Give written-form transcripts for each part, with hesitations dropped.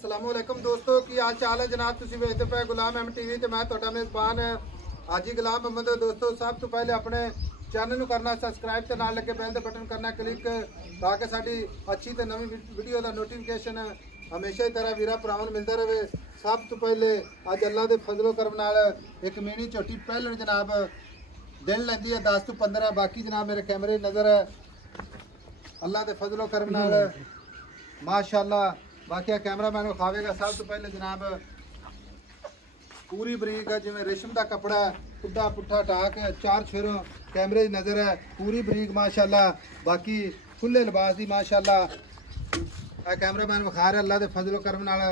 अस्सलामुअलैकुम दोस्तों की हाल चाल है जनाब। तुसी वेखदे पे गुलाम एम टीवी ते मैं तुहाडा मेज़बान हाजी गुलाम अहमद। दोस्तों सब तो पहले अपने चैनल नूं करना सब्सक्राइब ते नाल लगे बैल दे बटन करना क्लिक ताकि साडी अच्छी ते नवी वीडियो दा नोटिफिकेशन हमेशा ही तरह वीरा भरावां नूं मिलदा रहे। सब तो पहले अज अल्लाह दे फजलो करम नाल एक मिनी झोटी पहलन जनाब दिन लैंदी है 10 तो 15। बाकी जनाब मेरे कैमरे नज़र है अल्लाह दे फजलो करम नाल माशाअल्लाह। बाकी कैमरा मैन खावेगा। सब तो पहले जनाब पूरी बरीक है जिमें रेशम का कपड़ा पुट्ठा पुट्ठा टाक चार छेरों कैमरे नज़र है पूरी बरीक माशाअल्लाह। बाकी खुले लिबास की माशाअल्लाह कैमरा मैन विखा रहा अल्लाह के फजलो करम नाल।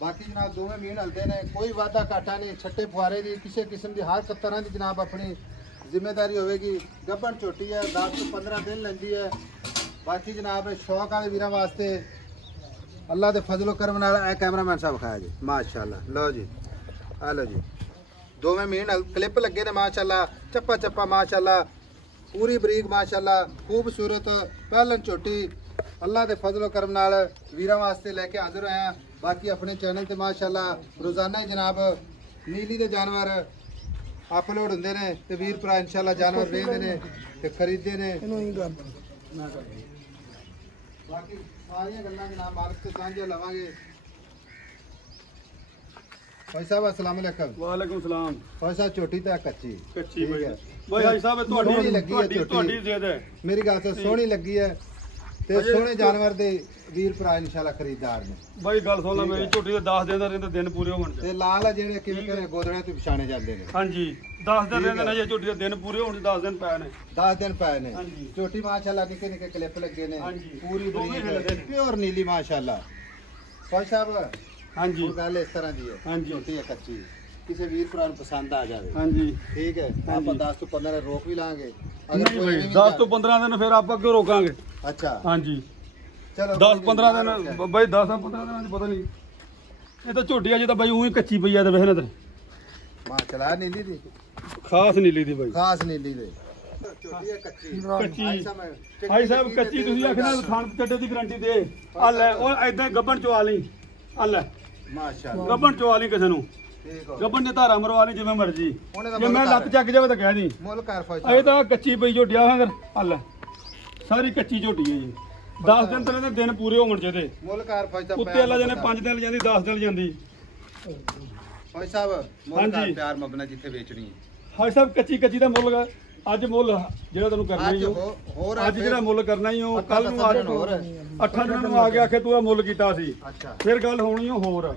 बाकी जनाब दोवें मीन हलते ने कोई वादा घाटा नहीं छट्टे फुहारे की किसी किस्म की हर तरह की जनाब अपनी जिम्मेदारी होगी। गब्बन झोटी है 10 तो 15 दिन लेंदी है। बाकी जनाब शौक वाले वीर वास्ते अल्लाह के फजलो करम नाल कैमरा मैन साहब खाया जी माशाअल्लाह। लो जी लो जी दोवें मीन क्लिप लगे ने माशाअल्लाह चप्पा चप्पा माशाअल्लाह पूरी बरीक माशाअल्लाह खूबसूरत पहलन झोटी अल्लाह के फजलो करम नाल वीरां वास्ते लेके हाजिर होए हैं। बाकी अपने चैनल ते माशाअल्लाह रोजाना ही जनाब नीली के जानवर अपलोड होंदे ने ते वीर भरा इंशाअल्लाह जानवर वेखदे ने ते खरीददे ने। बाकी सारियां गल्लां जनाब मालिक ते सांझे लवांगे। भाई साहब अस्सलाम वालेकुम। वालेकुम सलाम। भाई साहब झोटी तो कच्ची भाई भाई साहब सोहनी लगी है झोटी मेरी गल से सोहनी लगी है ते सोहने जानवर दे वीर भरा इंशाअल्लाह खरीदार ने। भाई गल सुन ला मेरी झोटी दे 10 दिन दा दिन पूरे होण ते लाल है जेडे किवें करे गोदड़े ते पछाणे जांदे ने। हां जी 10 दिन रहंदे ने जे झोटी दे दिन पूरे होण 10 दिन पए ने 10 दिन पए ने। झोटी माशाअल्लाह निके निके क्लिप लगे ने पूरी बरीक प्योर नीली माशाअल्लाह। भाई साहब हां जी गल इस तरह दी है झोटी है कच्ची किसी वीर भरा नूं पसंद आ जावे हां जी ठीक है आप 10 तो 15 रोक भी लांगे अगर 10 तो 15 दिन फिर आप क्यों रोकांगे। अच्छा हां जी चलो 10-15 दिन भाई 10-15 दिन पता नहीं ये तो झोटी अजे तो भाई ऊं ही कच्ची पई है ते वेखना ते माशाअल्लाह नीली दी खास नीली दी भाई खास नीली दी झोटी है कच्ची भाई साहब कच्ची तुसी आखना खान चड्डे दी गारंटी दे आ ले ओ ऐदां गब्बन चवा ली आ ले माशाअल्लाह गब्बन चवा ली किसे नूं गब्बन ने धारा मरवा ली जिवें मर्जी जे मैं लत चक जावे तो कह दी मुल कर फौज अजे तो कच्ची पई झोटी आ आ ले सारी कच्ची झोटी है जी 10 दिन तक दिन पूरे होण चाहीदे मुल कर फौज दा उत्ते अल्लाह जाने 5 दिन जांदी 10 दिन जांदी फौज साहब मुल कर प्यार मबना जिथे बेचनी है। हां साहब कच्ची कच्ची दा मुल ਅੱਜ ਮੁੱਲ ਜਿਹੜਾ ਤੈਨੂੰ ਕਰਨਾ ਹੀ ਹੋਰ ਅੱਜ ਜਿਹੜਾ ਮੁੱਲ ਕਰਨਾ ਹੀ ਉਹ ਕੱਲ ਨੂੰ ਆ ਹੋਰ 8 ਦਿਨਾਂ ਨੂੰ ਆ ਗਿਆ ਕਿ ਤੂੰ ਆ ਮੁੱਲ ਕੀਤਾ ਸੀ ਫਿਰ ਗੱਲ ਹੋਣੀ ਹੋਰ।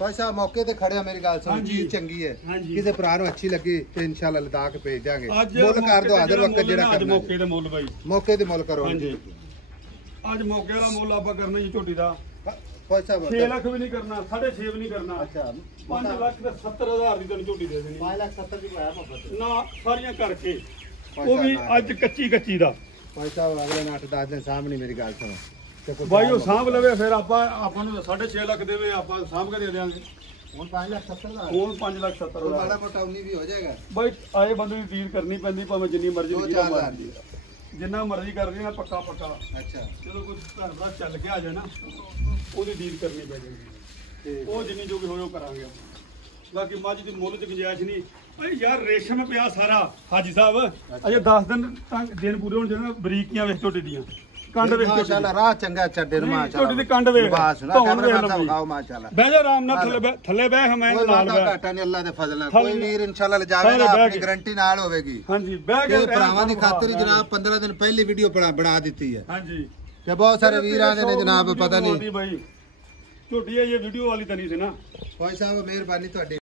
भाई साहब मौके ते खड़े मेरी गल सुन चीज चंगी है किसी भरा नूं अच्छी लगी तो इंशाल्लाह लदाख भेज देंगे मुल कर दो हाजिर वक्त जेड़ा करना मौके ते मुੱਲ भाई मौके ते मुल करो। आज मौके वाला मुੱਲ ਆਪਾਂ करना ही झोटी दा भाई साहब 6 ਲੱਖ भी नहीं करना 6.5 भी नहीं करना। अच्छा 5 ਲੱਖ ਤੇ 70,000 ਦੀ ਤੈਨੂੰ ਝੋਟੀ ਦੇ ਦੇਣੀ 5 ਲੱਖ 70 ਦੀ ਪਾਇਆ ਮੁਹੱਬਤ ਨਾ ਸਾਰੀਆਂ ਕਰਕੇ ਉਹ ਵੀ ਅੱਜ ਕੱਚੀ ਕੱਚੀ ਦਾ। भाई साहब अगले 8-10 दिन सामने मेरी गल सुनो भाई वो सांभ लवे फिर ਆਪਾਂ ਨੂੰ 6.5 ਲੱਖ ਦੇਵੇ ਆਪਾਂ सांभ के दे देंगे ਹੁਣ 5 ਲੱਖ 70 ਦਾ ਹੁਣ 5 ਲੱਖ 70 ਦਾ ਬੜਾ ਮੋਟਾ 19 ਵੀ ਹੋ ਜਾਏਗਾ। भाई ਆਏ ਬੰਦੇ ਦੀ ਡੀਲ ਕਰਨੀ ਪੈਂਦੀ ਭਾਵੇਂ ਜਿੰਨੀ ਮਰਜ਼ੀ ਜਿੰਨਾ ਮਰਜ਼ੀ ਕਰ ਰਹੀ ਨਾ ਪੱਕਾ ਪੱਕਾ। ਅੱਛਾ ਚਲੋ ਕੋਈ ਘਰ ਦਾ ਚੱਲ ਕੇ ਆ ਜਾਣਾ ਉਹਦੀ ਡੀਲ ਕਰਨੀ ਪੈ ਜਾਂਦੀ ਉਹ ਜਿੰਨੀ ਜੋ ਵੀ ਹੋਏ ਉਹ ਕਰਾਂਗੇ। ਬਾਕੀ ਮੱਝ ਦੀ ਮੁੱਲ ਚ ਗੁੰਜਾਇਸ਼ ਨਹੀਂ। ਓਏ ਯਾਰ ਰੇਸ਼ਮ ਪਿਆ ਸਾਰਾ ਹਾਜੀ ਸਾਹਿਬ ਅਜੇ 10 ਦਿਨ ਤੱਕ ਦਿਨ ਪੂਰੇ ਹੋਣ ਜਿਹਨਾਂ ਬਰੀਕੀਆਂ ਵੇਖ ਝੋਟੀ ਦੀਆਂ ਕੰਡ ਵੇਖ ਮਾਸ਼ਾਅੱਲਾ ਰਾਹ ਚੰਗਾ ਚੱਡੇ ਨੂੰ ਮਾਸ਼ਾਅੱਲਾ ਝੋਟੀ ਦੀ ਕੰਡ ਵੇਖ ਬਾਸ ਨਾ ਕੈਮਰਾ ਸਾਹਿਬ ਖਾਓ ਮਾਸ਼ਾਅੱਲਾ ਬਹਿ ਜਾ ਆਰਾਮ ਨਾਲ ਥੱਲੇ ਬਹਿ ਹਮੇ ਨਾਲ ਬਹਿ ਘਾਟਾ ਨਹੀਂ ਅੱਲਾ ਦੇ ਫਜ਼ਲ ਨਾਲ ਕੋਈ ਵੀਰ ਇੰਸ਼ਾਅੱਲਾ ਲਿਜਾਵੇਗਾ ਆਪਣੀ ਗਾਰੰਟੀ ਨਾਲ ਹੋਵੇਗੀ। ਹਾਂਜੀ ਬਹਿ ਕੇ ਭਰਾਵਾਂ ਦੀ ਖਾਤਰ ਜਨਾਬ 15 ਦਿਨ ਪਹਿਲੀ ਵੀਡੀਓ ਬਣਾ ਦਿੱਤੀ ਹੈ। ਹਾਂਜੀ ਤੇ ਬਹੁਤ ਸਾਰੇ ਵੀਰਾਂ ਨੇ ਜਨਾਬ ਪਤਾ ਨਹੀਂ भाई झोटी है ये वीडियो वाली तो नहीं थी ना। भाई साहब मेहरबानी ਤੁਹਾਡੀ।